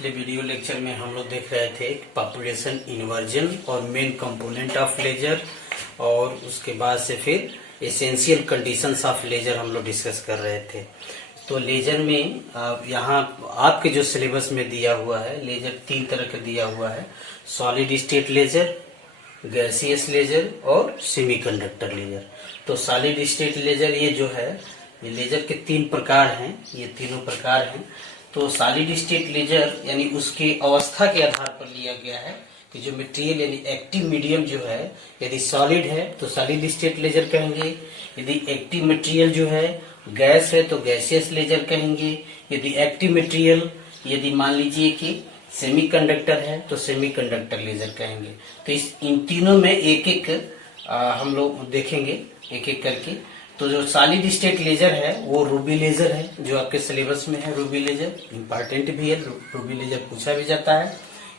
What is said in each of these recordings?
पिछले video lecture में हम लोग देख रहे थे पॉपुलेशन इन्वर्जन और मेन कंपोनेंट ऑफ लेजर, और उसके बाद से फिर एसेंशियल कंडीशंस ऑफ लेजर हम लोग डिस्कस कर रहे थे। तो लेजर में यहाँ आपके जो सिलेबस में दिया हुआ है, लेजर तीन तरह का दिया हुआ है: solid state laser, gaseous laser और सेमीकंडक्टर लेजर। तो सॉलिड स्टेट लेजर ये जो है, ये लेजर के तीन प्रकार हैं, ये तीनों प्रकार हैं। तो सॉलिड स्टेट लेजर यानी उसकी अवस्था के आधार पर लिया गया है कि जो मटेरियल यानी एक्टिव मीडियम जो है, यदि सॉलिड है तो सॉलिड स्टेट लेजर कहेंगे, यदि एक्टिव मटेरियल जो है गैस है तो गैसियस लेजर कहेंगे, यदि एक्टिव मटेरियल यदि मान लीजिए कि सेमीकंडक्टर है तो सेमीकंडक्टर लेजर कहेंगे। तो इन तीनों में एक एक हम लोग देखेंगे एक एक करके। तो जो सॉलिड स्टेट लेजर है वो रूबी लेजर है, जो आपके सिलेबस में है। रूबी लेजर इंपॉर्टेंट भी है, रूबी लेजर पूछा भी जाता है।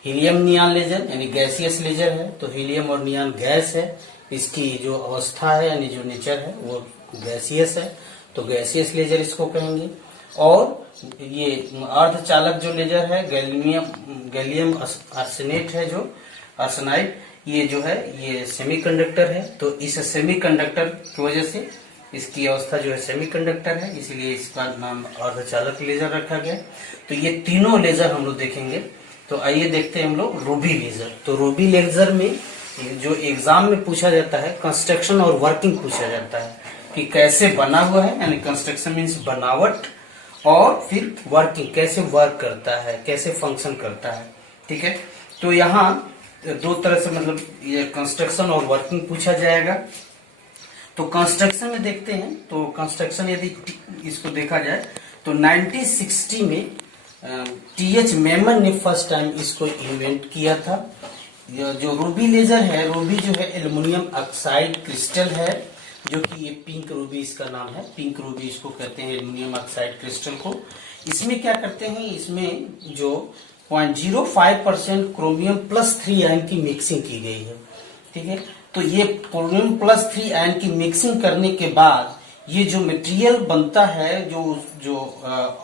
हीलियम नियॉन लेजर यानी गैसियस लेजर है, तो हीलियम और नियॉन गैस है, इसकी जो अवस्था है यानी जो नेचर है वो गैसियस है, तो गैसियस लेजर इसको कहेंगे। और ये अर्धचालक जो लेजर है, गैलियम आर्सेनेट है, जो आर्सेनाइड, ये जो है ये सेमीकंडक्टर है। तो इस सेमीकंडक्टर की वजह से इसकी अवस्था जो है सेमीकंडक्टर है, इसीलिए इसका नाम अर्धचालक लेजर रखा गया। तो ये तीनों लेजर हम लोग देखेंगे। तो आइए देखते हैं हम लोग रूबी लेजर। तो रूबी लेजर में जो एग्जाम में पूछा जाता है, कंस्ट्रक्शन और वर्किंग पूछा जाता है कि कैसे बना हुआ है, यानी कंस्ट्रक्शन मीन्स बनावट, और फिर वर्किंग कैसे वर्क करता है, कैसे फंक्शन करता है। ठीक है, तो यहाँ दो तरह से मतलब ये कंस्ट्रक्शन और वर्किंग पूछा जाएगा। तो कंस्ट्रक्शन में देखते हैं, तो कंस्ट्रक्शन यदि इसको देखा जाए तो 1960 में टीएच मेमन ने फर्स्ट टाइम इसको इन्वेंट किया था। जो रूबी लेजर है, रूबी जो है एल्युमिनियम ऑक्साइड क्रिस्टल है, जो कि ये पिंक रूबी इसका नाम है, पिंक रूबी इसको कहते हैं, एल्युमिनियम ऑक्साइड क्रिस्टल को। इसमें क्या करते हैं, इसमें जो 0.05% क्रोमियम +3 आयन की मिक्सिंग की गई है। ठीक है, तो ये क्रोमियम +3 आयन की मिक्सिंग करने के बाद ये जो मटेरियल बनता है, जो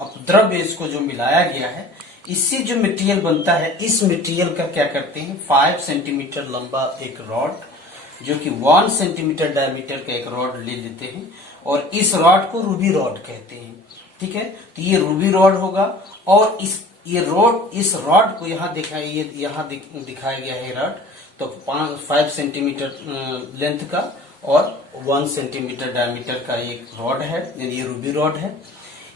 अपद्रव्य इसको जो मिलाया गया है, इससे जो मटेरियल बनता है, इस मटेरियल का क्या करते हैं, 5 सेंटीमीटर लंबा एक रॉड, जो कि 1 सेंटीमीटर डायमीटर का एक रॉड ले लेते हैं, और इस रॉड को रूबी रॉड कहते हैं। ठीक है, तो ये रूबी रॉड होगा, और इस रॉड को यहाँ दिखाया गया है रॉड, तो 5 सेंटीमीटर लेंथ का और 1 सेंटीमीटर डायमीटर का एक रॉड है, यानी ये रूबी रॉड है।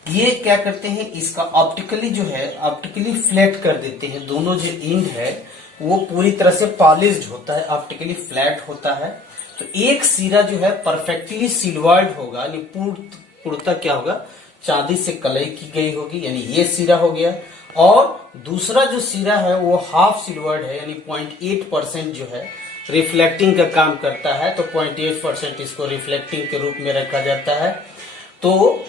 ये क्या करते हैं, इसका ऑप्टिकली फ्लैट कर देते हैं। दोनों जो एंड है वो पूरी तरह से पॉलिश्ड होता है, ऑप्टिकली फ्लैट होता है। तो एक सिरा जो है परफेक्टली सिल्वर्ड होगा, यानी पूर्णतः क्या होगा, चांदी से कलई की गई होगी, यानी ये सिरा हो गया। और दूसरा जो सिरा है वो हाफ सिल्वर्ड है, यानी 0.8% जो है रिफ्लेक्टिंग का काम करता है, तो 0.8% इसको रिफ्लेक्टिंग के रूप में रखा जाता है। तो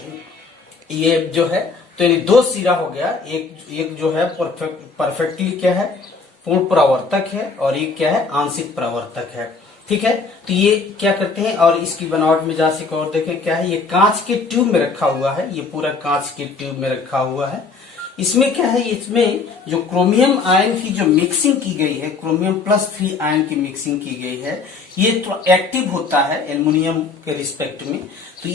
ये जो है, तो ये दो सिरा हो गया, एक जो है परफेक्टली क्या है, पूर्ण परावर्तक है, और एक क्या है, आंशिक परावर्तक है। ठीक है, तो ये क्या करते हैं, और इसकी बनावट में जैसे और देखें क्या है, ये कांच के ट्यूब में रखा हुआ है, ये पूरा कांच के ट्यूब में रखा हुआ है। इसमें क्या है, इसमें जो क्रोमियम आयन की जो मिक्सिंग की गई है, क्रोमियम +3 आयन की मिक्सिंग की गई है, ये तो एक्टिव होता है एल्युमिनियम के रिस्पेक्ट में। तो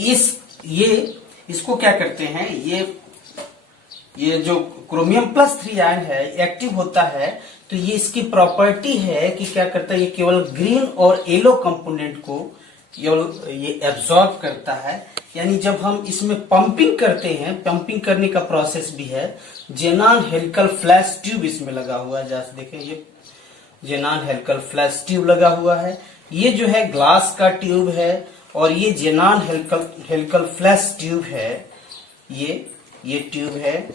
इसको क्या करते हैं, ये जो क्रोमियम +3 आयन है एक्टिव होता है, तो ये इसकी प्रॉपर्टी है कि क्या करता है, ये केवल ग्रीन और येलो कंपोनेंट को केवल ये एब्जॉर्ब करता है। यानी जब हम इसमें पंपिंग करते हैं, पंपिंग करने का प्रोसेस भी है, जेनॉन हेलिकल फ्लैश ट्यूब इसमें लगा हुआ है, जैसे देखें ये जेनॉन हेलिकल फ्लैश ट्यूब लगा हुआ है। ये जो है ग्लास का ट्यूब है, और ये जेनॉन हेलिकल फ्लैश ट्यूब है, ये ट्यूब है।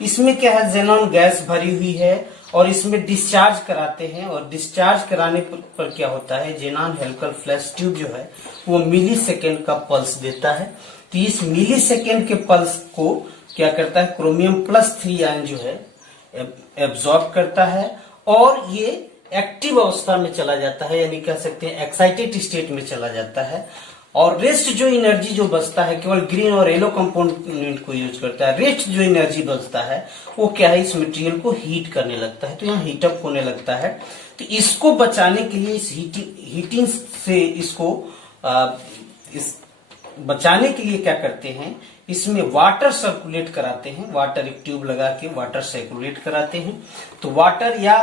इसमें क्या है, जेनॉन गैस भरी हुई है, और इसमें डिस्चार्ज कराते हैं, और डिस्चार्ज कराने पर क्या होता है, जेनॉन हेलिकल फ्लैश ट्यूब जो है वो मिली सेकेंड का पल्स देता है। तो इस मिली सेकेंड के पल्स को क्या करता है, क्रोमियम +3 आयन जो है एब्जॉर्ब करता है, और ये एक्टिव अवस्था में चला जाता है, यानी कह सकते हैं एक्साइटेड स्टेट में चला जाता है। और रेस्ट जो एनर्जी जो बचता है केवल ग्रीन और येलो कंपोनेंट को यूज करता है। रेस्ट जो एनर्जी बचता है वो क्या है, इस मटेरियल को हीट करने लगता है, तो यहाँ हीटअप होने लगता है। तो इसको बचाने के लिए, इस हीटिंग से इसको इस बचाने के लिए क्या करते हैं, इसमें वाटर सर्कुलेट कराते हैं। वाटर एक ट्यूब लगा के वाटर सर्कुलेट कराते हैं। तो वाटर या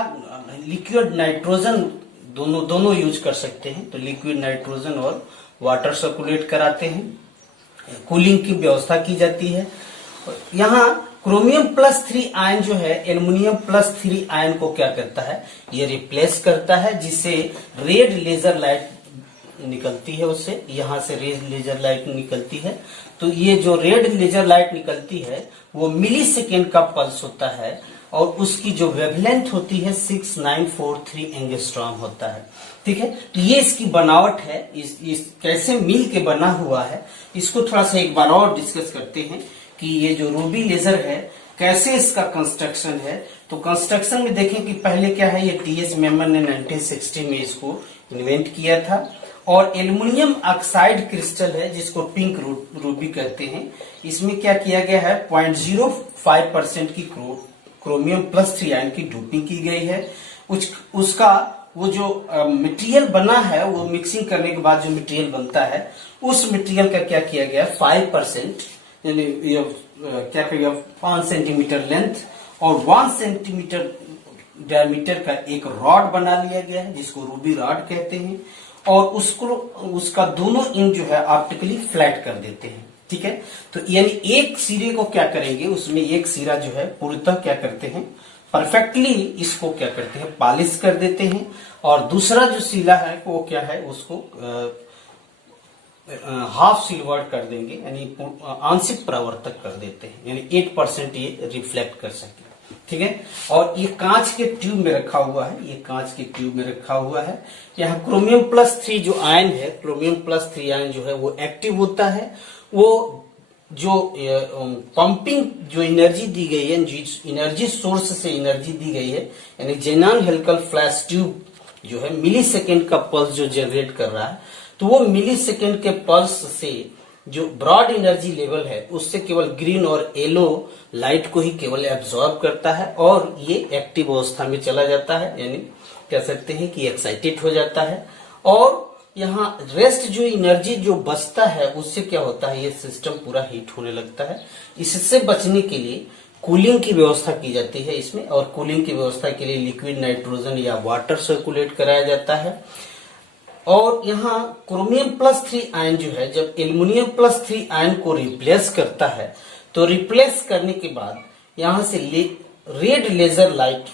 लिक्विड नाइट्रोजन दोनों यूज कर सकते हैं। तो लिक्विड नाइट्रोजन और वाटर सर्कुलेट कराते हैं। कूलिंग की व्यवस्था की जाती है। यहाँ क्रोमियम +3 आयन जो है एल्युमिनियम +3 आयन को क्या करता है, ये रिप्लेस करता है, जिससे रेड लेजर लाइट निकलती है। उससे यहाँ से रेड लेजर लाइट निकलती है। तो ये जो रेड लेजर लाइट निकलती है वो मिली सेकेंड का पल्स होता है और उसकी जो वेवलेंथ होती है 6943 एंगस्ट्रॉम होता है। ठीक है, तो ये इसकी बनावट है। इस कैसे मिल के बना हुआ है इसको थोड़ा सा एक बार और डिस्कस करते हैं कि ये जो रूबी लेजर है कैसे इसका कंस्ट्रक्शन है। तो कंस्ट्रक्शन में देखें कि पहले क्या है, ये टीएस मेमन ने 1960 में इसको इन्वेंट किया था। और एल्युमिनियम ऑक्साइड क्रिस्टल है जिसको पिंक रूबी कहते हैं। इसमें क्या किया गया है, 0.05% की क्रोमियम +3 आयन की डोपिंग की गई है। उसका वो जो मटेरियल बना है वो मिक्सिंग करने के बाद जो मटेरियल बनता है उस मटेरियल का क्या किया गया, 5% यानी क्या कहिए 5 सेंटीमीटर लेंथ और 1 सेंटीमीटर डायमीटर का एक रॉड बना लिया गया है जिसको रूबी रॉड कहते हैं। और उसका दोनों इंच जो है ऑप्टिकली फ्लैट कर देते हैं। ठीक है, तो यानी एक सिरे को क्या करेंगे, उसमें एक सिरा जो है पूर्णतः क्या करते हैं, परफेक्टली इसको क्या करते हैं, पॉलिश कर देते हैं। और दूसरा जो सिला है वो क्या है, उसको हाफ सिल्वर्ड कर देंगे, यानी आंशिक परावर्तक कर देते हैं, यानी 8% ये रिफ्लेक्ट कर सके। ठीक है, और ये कांच के ट्यूब में रखा हुआ है, ये कांच के ट्यूब में रखा हुआ है। यहाँ क्रोमियम +3 जो आयन है, क्रोमियम +3 आयन जो है वो एक्टिव होता है। वो जो पंपिंग जो एनर्जी दी गई है, एनर्जी सोर्स से एनर्जी दी गई है, यानी जेनॉन हेलिकल फ्लैश ट्यूब जो है मिली सेकेंड का पल्स जो जनरेट कर रहा है, तो वो मिली सेकेंड के पल्स से जो ब्रॉड एनर्जी लेवल है उससे केवल ग्रीन और येलो लाइट को ही केवल एब्जॉर्ब करता है और ये एक्टिव अवस्था में चला जाता है, यानी कह सकते हैं कि एक्साइटेड हो जाता है। और यहाँ रेस्ट जो एनर्जी जो बचता है उससे क्या होता है, ये सिस्टम पूरा हीट होने लगता है। इससे बचने के लिए कूलिंग की व्यवस्था की जाती है इसमें, और कूलिंग की व्यवस्था के लिए लिक्विड नाइट्रोजन या वाटर सर्कुलेट कराया जाता है। और यहाँ क्रोमियम +3 आयन जो है जब एल्युमिनियम +3 आयन को रिप्लेस करता है, तो रिप्लेस करने के बाद यहाँ से red laser light,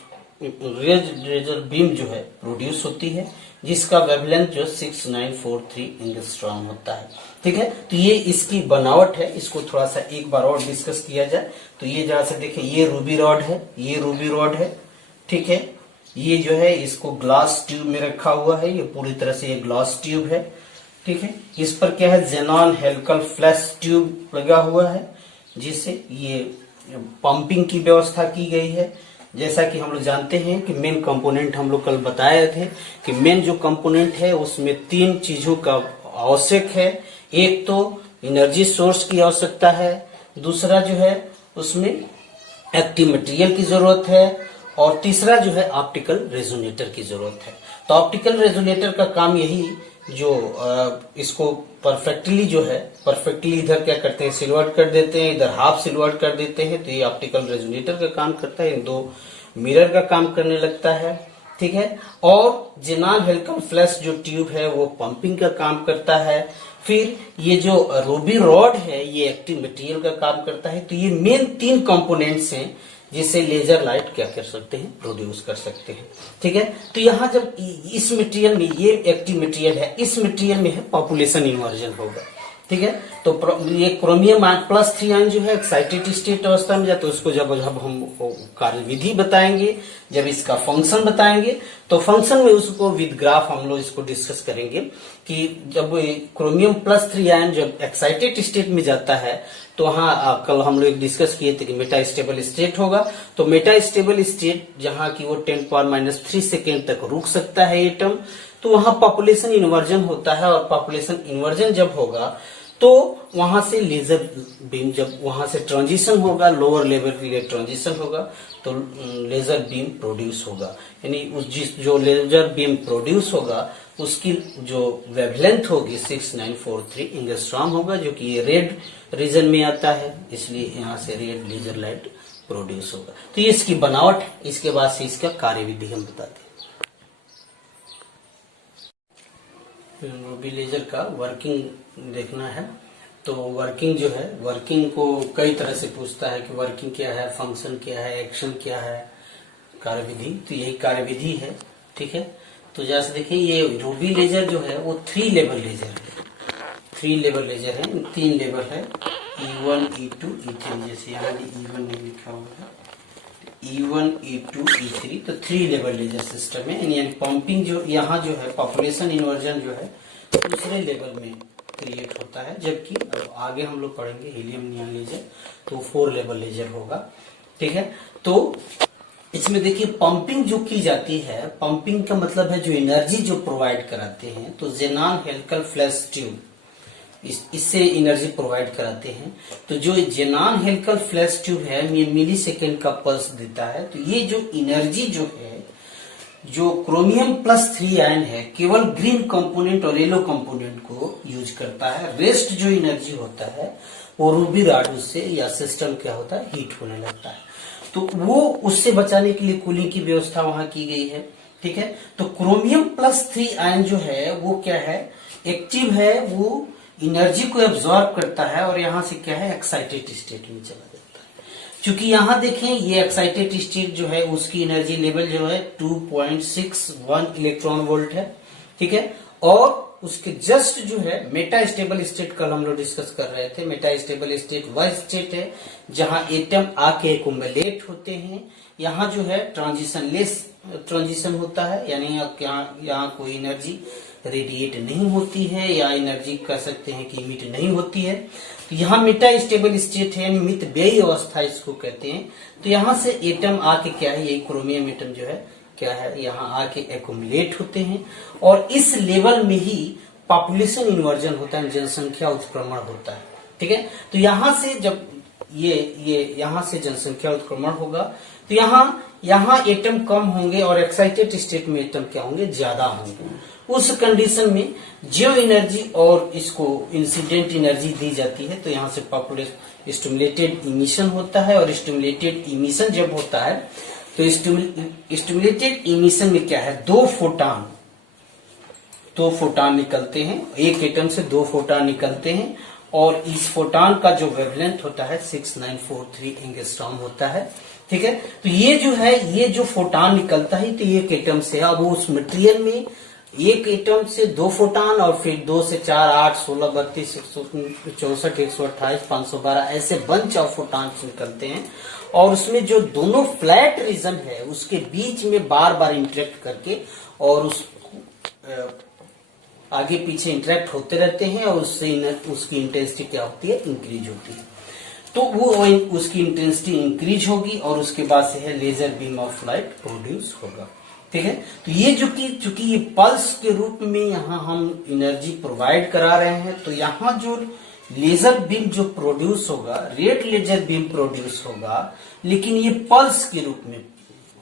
red laser beam जो है प्रोड्यूस होती है, जिसका वेवलेंथ जो 6943 एंगस्ट्रॉम होता है। ठीक है, तो ये इसकी बनावट है। इसको थोड़ा सा एक बार और डिस्कस किया जाए तो ये जहां से देखें, ये रूबी रॉड है, ये रूबी रॉड है। ठीक है, ये जो है इसको ग्लास ट्यूब में रखा हुआ है, ये पूरी तरह से ये ग्लास ट्यूब है। ठीक है, इस पर क्या है, जेनॉन हेलिकल फ्लैश ट्यूब लगा हुआ है जिससे ये पंपिंग की व्यवस्था की गई है। जैसा कि हम लोग जानते हैं कि मेन कंपोनेंट हम लोग कल बताए थे कि मेन जो कंपोनेंट है उसमें 3 चीजों का आवश्यक है। एक तो एनर्जी सोर्स की आवश्यकता है, दूसरा जो है उसमें एक्टिव मटेरियल की जरूरत है, और तीसरा जो है ऑप्टिकल रेजोनेटर की जरूरत है। तो ऑप्टिकल रेजोनेटर का काम यही जो इसको परफेक्टली जो है परफेक्टली इधर क्या करते हैं, सिल्वर्ड कर देते हैं, इधर हाफ सिल्वर्ड कर देते हैं, तो ये ऑप्टिकल रेजोनेटर का काम करता है। इन 2 मिरर का काम करने लगता है। ठीक है, और जेनॉन हेलिकल फ्लैश जो ट्यूब है वो पंपिंग का काम करता है। फिर ये जो रूबी रॉड है ये एक्टिव मटेरियल का काम करता है। तो ये मेन 3 कंपोनेंट्स हैं जिससे लेजर लाइट क्या कर सकते हैं, प्रोड्यूस कर सकते हैं। ठीक है, तो यहाँ जब इस मटेरियल में, ये एक्टिव मटेरियल है, इस मटेरियल में है पॉपुलेशन इन्वर्जन होगा। ठीक है, तो ये क्रोमियम +3 आयन जो है एक्साइटेड स्टेट अवस्था में जाता है, तो उसको जब हम कार्यविधि बताएंगे जब इसका फंक्शन बताएंगे तो फंक्शन में उसको विद ग्राफ हम लोग इसको डिस्कस करेंगे कि जब क्रोमियम प्लस 3 आयन जब एक्साइटेड स्टेट में जाता है तो वहां कल हम लोग डिस्कस किए थे कि मेटा स्टेबल स्टेट होगा। तो मेटा स्टेबल स्टेट जहां की वो 10⁻³ सेकेंड तक रुक सकता है एटम, तो वहां पॉपुलेशन इन्वर्जन होता है और पॉपुलेशन इन्वर्जन जब होगा तो वहां से लेजर बीम, जब वहां से ट्रांजिशन होगा लोअर लेवल के लिए ट्रांजिशन होगा तो लेजर बीम प्रोड्यूस होगा। यानी जो लेजर बीम प्रोड्यूस होगा उसकी जो वेवलेंथ होगी 6943 एंगस्ट्रॉम होगा, जो कि ये रेड रीजन में आता है, इसलिए यहाँ से रेड लेजर लाइट प्रोड्यूस होगा। तो ये इसकी बनावट है। इसके बाद से इसका कार्यविधि हम बताते हैं। रूबी लेजर का वर्किंग देखना है तो वर्किंग जो है, वर्किंग को कई तरह से पूछता है कि वर्किंग क्या है, फंक्शन क्या है, एक्शन क्या है, कार्यविधि। तो यही कार्यविधि है, ठीक है। तो जैसे देखिए ये रूबी लेजर जो है वो 3 लेवल लेजर है, 3 लेवल लेजर है, 3 लेवल है, E1, E2, E3। जैसे यहाँ E1 नहीं लिखा हुआ है, E1, E2, E3, तो 3 लेवल लेजर सिस्टम है। यानी पंपिंग जो यहाँ जो है पॉपुलेशन इन्वर्जन जो है दूसरे लेवल में क्रिएट होता है, जबकि अब आगे हम लोग पढ़ेंगे हीलियम नियॉन लेजर तो 4 लेवल लेजर होगा, ठीक है। तो इसमें देखिए पंपिंग जो की जाती है, पंपिंग का मतलब है जो एनर्जी जो प्रोवाइड कराते हैं, तो जेनॉन हेलिकल फ्लैश ट्यूब इससे एनर्जी प्रोवाइड कराते हैं। तो जो जेनॉन हेलिकल फ्लैश ट्यूब है ये मिली सेकेंड का पल्स देता है। तो ये जो एनर्जी जो है, जो क्रोमियम प्लस 3 आयन है केवल ग्रीन कंपोनेंट और येलो कंपोनेंट को यूज करता है। रेस्ट जो एनर्जी होता है वो रूबी रॉड से या सिस्टम क्या होता है हीट होने लगता है। तो वो उससे बचाने के लिए कूलिंग की व्यवस्था वहां की गई है, ठीक है। तो क्रोमियम प्लस 3 आयन जो है वो क्या है, एक्टिव है, वो एनर्जी को एब्जॉर्ब करता है और यहाँ से क्या है एक्साइटेड स्टेट में चला जाता है। क्योंकि यहाँ देखें ये एक्साइटेड स्टेट जो है उसकी एनर्जी लेवल जो है 2.61 इलेक्ट्रॉन वोल्ट है, ठीक है। और उसके जस्ट जो है मेटा स्टेबल स्टेट कल हम लोग डिस्कस कर रहे थे। मेटा स्टेबल स्टेट वह स्टेट है जहां एटम आके एक्युमुलेट होते हैं। यहाँ जो है ट्रांजिशन लेस ट्रांजिशन होता है, यानी यहाँ कोई एनर्जी रेडिएट नहीं होती है या एनर्जी कह सकते हैं कि इमिट नहीं होती है। तो यहाँ मेटा स्टेबल स्टेट है, मित व्ययी अवस्था इसको कहते हैं। तो यहाँ से एटम आके क्या है, ये क्रोमियम एटम जो है क्या है यहाँ आके एक्युमुलेट होते हैं और इस लेवल में ही पॉपुलेशन इन्वर्जन होता है, जनसंख्या उत्क्रमण होता है, ठीक है। तो यहाँ से जब ये यहाँ से जनसंख्या उत्क्रमण होगा तो यहाँ एटम कम होंगे और एक्साइटेड स्टेट में एटम क्या होंगे ज्यादा होंगे। उस कंडीशन में जो एनर्जी और इसको इंसिडेंट एनर्जी दी जाती है तो यहाँ से पॉपुलेशन स्टिमुलेटेड इमिशन होता है। और स्टिमुलेटेड इमिशन जब होता है तो स्टिमुलेटेड इमिशन में क्या है, 2 फोटान निकलते हैं, एक एटम से 2 फोटान निकलते हैं और इस फोटान का जो वेवलेंथ होता है 6943 एंगस्ट्रॉम होता है, ठीक है। तो ये जो है ये जो फोटान निकलता है तो एक एटम से, अब उस मटेरियल में एक एटम से 2 फोटान और फिर 2 से 4, 8, 16, 32, 164, 128, 512 ऐसे बंच ऑफ फोटान निकलते हैं। और उसमें जो दोनों फ्लैट रीजन है उसके बीच में बार बार इंटरेक्ट करके और उस आगे पीछे इंटरेक्ट होते रहते हैं और उससे उसकी इंटेंसिटी क्या होती है, इंक्रीज होती है। तो वो उसकी इंटेंसिटी इंक्रीज होगी और उसके बाद से है laser beam of light produce होगा, ठीक है। तो ये जो कि चूंकि ये पल्स के रूप में यहाँ हम एनर्जी प्रोवाइड करा रहे हैं तो यहाँ जो लेजर बीम जो प्रोड्यूस होगा, रेड लेजर बीम प्रोड्यूस होगा, लेकिन ये पल्स के रूप में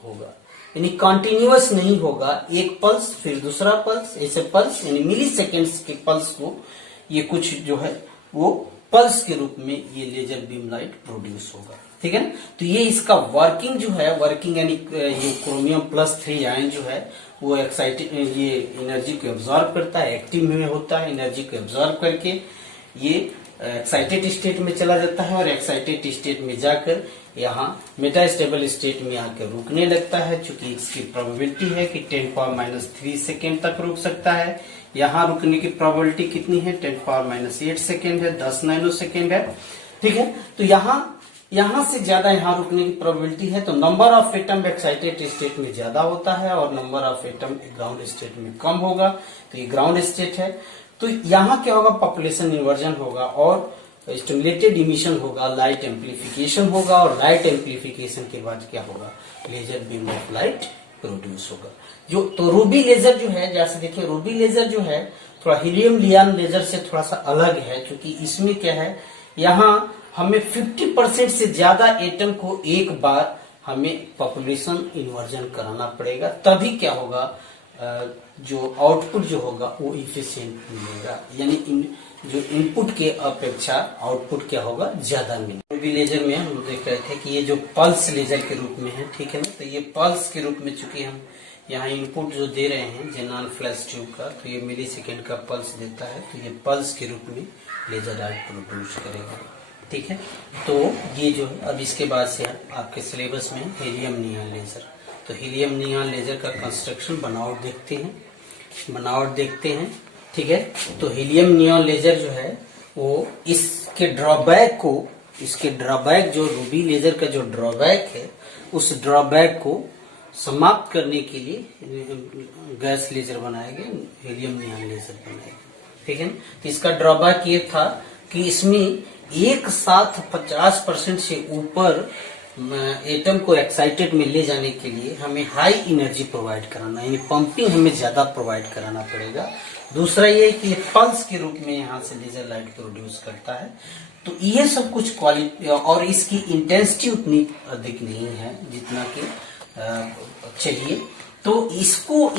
होगा, यानी कॉन्टिन्यूअस नहीं होगा। एक पल्स फिर दूसरा पल्स, ऐसे पल्स यानी मिली सेकेंड्स के पल्स को ये कुछ जो है वो पल्स के रूप में ये लेजर बीम लाइट प्रोड्यूस होगा, ठीक है। तो ये इसका वर्किंग जो है, वर्किंग यानी ये क्रोमियम प्लस 3 आयन जो है वो एक्साइटेड ये एनर्जी को एब्जॉर्ब करता है, एक्टिव में होता है, एनर्जी को एब्जॉर्ब करके ये एक्साइटेड स्टेट में चला जाता है और एक्साइटेड स्टेट में जाकर यहाँ मेटा स्टेबल स्टेट में आकर रुकने लगता है। चूंकि इसकी प्रोबेबिलिटी है कि 10⁻³ सेकेंड तक रुक सकता है। यहाँ रुकने की प्रोबेबिलिटी कितनी है, 10⁻8 सेकेंड है, 10 नैनो सेकेंड है, ठीक है। तो यहाँ यहाँ से ज्यादा यहाँ रुकने की प्रोबेबिलिटी है, तो number of atom excited state में ज्यादा होता है और number of atom ground state में कम होगा। तो ये ग्राउंड स्टेट है। तो यहाँ क्या होगा, पॉपुलेशन इन्वर्जन होगा और स्टिमुलेटेड इमिशन होगा, लाइट एम्प्लीफिकेशन होगा और लाइट एम्प्लीफिकेशन के बाद क्या होगा, laser beam of light produce होगा। जो तो रूबी लेजर जो है, जैसे देखिए रूबी लेजर जो है थोड़ा हीलियम नियॉन लेजर से थोड़ा सा अलग है, क्योंकि इसमें क्या है, यहाँ हमें 50% से ज्यादा एटम को एक बार हमें पॉपुलेशन इन्वर्जन कराना पड़ेगा, तभी क्या होगा, जो आउटपुट जो होगा वो इफिशिएंट मिलेगा, यानी जो इनपुट के अपेक्षा आउटपुट क्या होगा, ज्यादा मिलेगा। रूबी लेजर में हम देख रहे थे कि ये जो पल्स लेजर के रूप में है, ठीक है ना, तो ये पल्स के रूप में चूंकि हम यहाँ इनपुट जो दे रहे हैं जेनॉन फ्लैश ट्यूब का, तो ये मिली सेकेंड का पल्स देता है, तो ये पल्स के रूप में लेजर लाइट प्रोड्यूस करेगा, ठीक है। तो ये जो है, अब इसके बाद से आपके सिलेबस में हीलियम नियॉन लेजर, तो हीलियम नियॉन लेजर का कंस्ट्रक्शन बनावट देखते हैं, ठीक है। तो हीलियम नियॉन लेजर जो है वो इसके ड्रॉबैक जो रूबी लेजर का जो ड्रॉबैक है, उस ड्रॉबैक को समाप्त करने के लिए गैस लेजर बनाया गया, हीलियम नियॉन लेजर बनाया गया, ठीक है। तो इसका ड्रॉबैक ये था कि इसमें एक साथ 50% से ऊपर एटम को एक्साइटेड में ले जाने के लिए हमें हाई एनर्जी प्रोवाइड कराना, यानी पंपिंग हमें ज्यादा प्रोवाइड कराना पड़ेगा। दूसरा ये कि ये पल्स के रूप में यहाँ से लेजर लाइट प्रोड्यूस करता है। तो ये सब कुछ क्वालिटी, और इसकी इंटेंसिटी उतनी अधिक नहीं है जितना कि चाहिए। तो इसको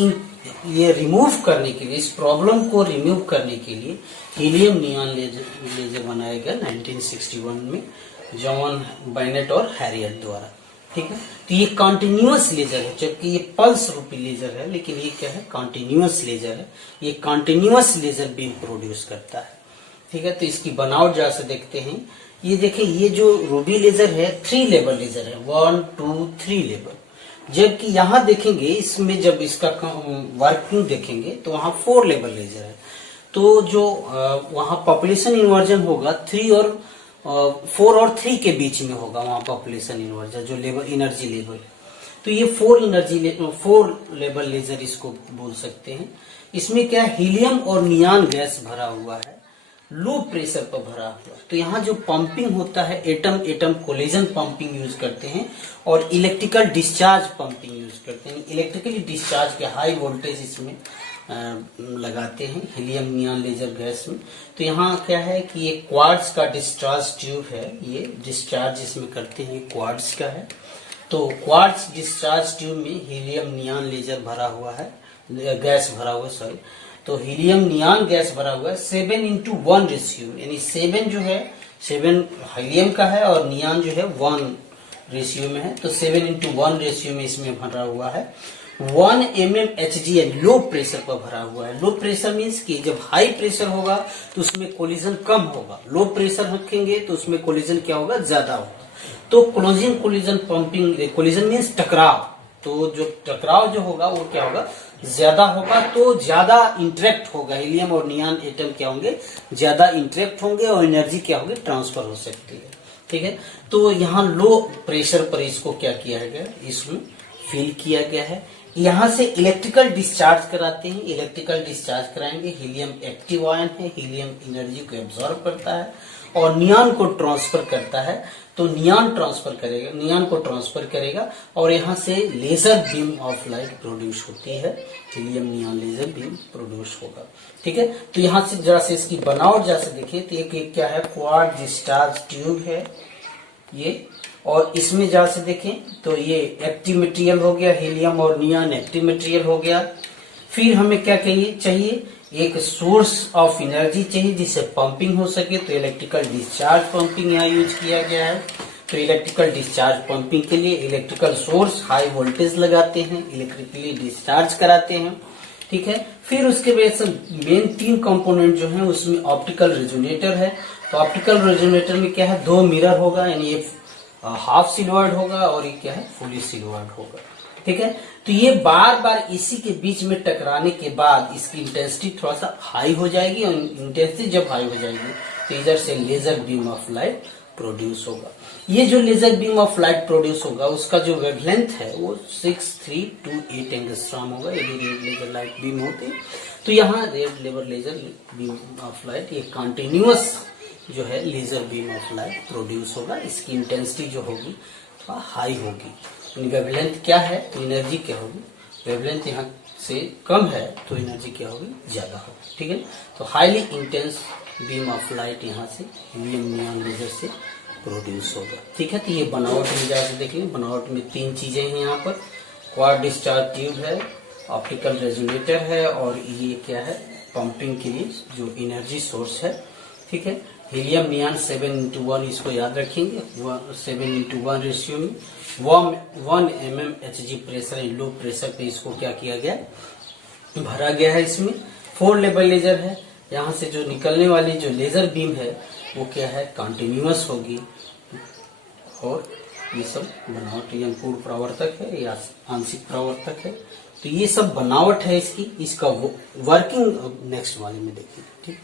ये रिमूव करने के लिए, इस प्रॉब्लम को रिमूव करने के लिए हीलियम नियॉन लेजर बनाया गया 1961 में जॉन बाइनेट और हैरियट द्वारा, ठीक है। तो ये कॉन्टिन्यूअस लेजर है, जबकि ये पल्स रूपी लेजर है, लेकिन ये क्या है, कॉन्टिन्यूअस लेजर है। ये कॉन्टिन्यूअस लेजर बीम प्रोड्यूस करता है, ठीक है। तो इसकी बनावट जैसे देखते हैं, ये देखिए, ये जो रूबी लेजर है 3 लेवल लेजर है, 1 2 3 लेवल, जबकि यहाँ देखेंगे इसमें जब इसका वर्किंग देखेंगे तो वहाँ 4 लेवल लेजर है। तो जो वहाँ पॉपुलेशन इन्वर्जन होगा 4 और 3 के बीच में होगा, वहाँ पॉपुलेशन इन्वर्जन जो लेवल एनर्जी लेवल है। तो ये 4 लेवल लेजर इसको बोल सकते हैं। इसमें क्या हीलियम और नियॉन गैस भरा हुआ है, लो प्रेशर पर भरा हुआ। तो यहाँ जो पंपिंग होता है, एटम कोलिजन पंपिंग यूज करते हैं और इलेक्ट्रिकल डिस्चार्ज पंपिंग यूज करते हैं। इलेक्ट्रिकली डिस्चार्ज के हाई वोल्टेज इसमें लगाते हैं हीलियम नियॉन लेजर गैस में। तो यहाँ क्या है कि ये क्वार्ट्ज का डिस्चार्ज ट्यूब है, ये डिस्चार्ज इसमें करते हैं, क्वार्ट्ज का है। तो क्वार्ट्ज डिस्चार्ज ट्यूब में हीलियम नियॉन लेजर भरा हुआ है, गैस भरा हुआ है, सॉरी। तो हीलियम नियॉन गैस भरा हुआ है 7:1 रेशियो, यानी 7 जो है 7 हीलियम का है और नियॉन जो है 1 रेशियो में है। तो 7:1 रेशियो में इसमें भरा हुआ है। 1 mmHg लो प्रेशर पर भरा हुआ है। लो प्रेशर मीन्स कि जब हाई प्रेशर होगा तो उसमें कोलिजन कम होगा, लो प्रेशर रखेंगे तो उसमें कोलिजन क्या होगा, ज्यादा होगा। तो कोलिजन पंपिंग, कोलिजन मीन्स टकराव, तो जो टकराव जो होगा वो क्या होगा, ज्यादा होगा, तो ज्यादा इंटरेक्ट होगा, हीलियम और नियॉन एटम क्या होंगे, ज्यादा इंटरेक्ट होंगे और एनर्जी क्या होगी, ट्रांसफर हो सकती है, ठीक है। तो यहाँ लो प्रेशर पर इसको क्या किया गया, इसमें फिल किया गया है। यहाँ से इलेक्ट्रिकल डिस्चार्ज कराते हैं, इलेक्ट्रिकल डिस्चार्ज कराएंगे। हीलियम एक्टिव आयन है, हीलियम एनर्जी को एब्जॉर्ब करता है और नियॉन को ट्रांसफर करता है। तो नियॉन को ट्रांसफर करेगा और यहाँ से laser beam of light produce होती है, helium neon laser beam produce होगा, ठीक है। तो यहाँ से जरा से इसकी बनावट जैसे देखिए, तो एक क्या है, क्वार्ट्ज डिस्चार्ज ट्यूब है ये, और इसमें जहाँ से देखें तो ये एक्टिव मटेरियल हो गया, हीलियम और नियॉन एक्टिव मटेरियल हो गया। फिर हमें क्या चाहिए, एक सोर्स ऑफ एनर्जी चाहिए जिससे पंपिंग हो सके। तो इलेक्ट्रिकल डिस्चार्ज पंपिंग यहाँ यूज किया गया है। तो इलेक्ट्रिकल डिस्चार्ज पंपिंग के लिए इलेक्ट्रिकल सोर्स हाई वोल्टेज लगाते हैं, इलेक्ट्रिकली डिस्चार्ज कराते हैं, ठीक है। फिर उसके बाद मेन 3 कंपोनेंट जो है उसमें ऑप्टिकल रेजोनेटर है। तो ऑप्टिकल रेजोनेटर में क्या है, 2 मिरर होगा, यानी ये हाफ सिल्वर्ड होगा और ये क्या है, फुली सिल्वर्ड होगा, ठीक है। तो ये बार बार इसी के बीच में टकराने के बाद इसकी इंटेंसिटी थोड़ा सा हाई हो जाएगी, और इंटेंसिटी जब हाई हो जाएगी तो इधर से laser beam of light produce होगा। ये जो laser beam of light produce होगा उसका जो वेवलेंथ है वो 6328 एंगस्ट्रॉम होगा। ये रेड लेजर लाइट बीम होते हैं। तो यहाँ red laser beam of light ये कंटिन्यूअस जो है laser beam of light produce होगा। इसकी इंटेंसिटी जो होगी थोड़ा हाई होगी। वेवलेंथ क्या है तो एनर्जी क्या होगी, वेवलेंथ यहाँ से कम है तो एनर्जी क्या होगी, ज्यादा होगी। ठीक है, तो highly intense beam of light यहाँ से हीलियम नियॉन लेजर से प्रोड्यूस होगा। ठीक है, तो ये बनावट में जाकर देख लें। बनावट में 3 चीजें हैं यहाँ पर, क्वाड डिस्चार्ज ट्यूब है, ऑप्टिकल रेजोनेटर है और ये क्या है, पंपिंग के लिए जो एनर्जी सोर्स है। ठीक है, हीलियम नियॉन 7:1 इसको याद रखेंगे, 7:1 रेशियो में 1 mm Hg pressure, low pressure पे इसको क्या किया गया, भरा गया है। इसमें 4 लेवल लेजर है। यहाँ से जो निकलने वाली जो लेजर बीम है वो क्या है, कंटिन्यूअस होगी। और ये सब बनावट या पूर्ण परावर्तक है या आंशिक परावर्तक है। तो ये सब बनावट है इसकी, इसका वर्किंग नेक्स्ट वाले में देखेंगे। ठीक।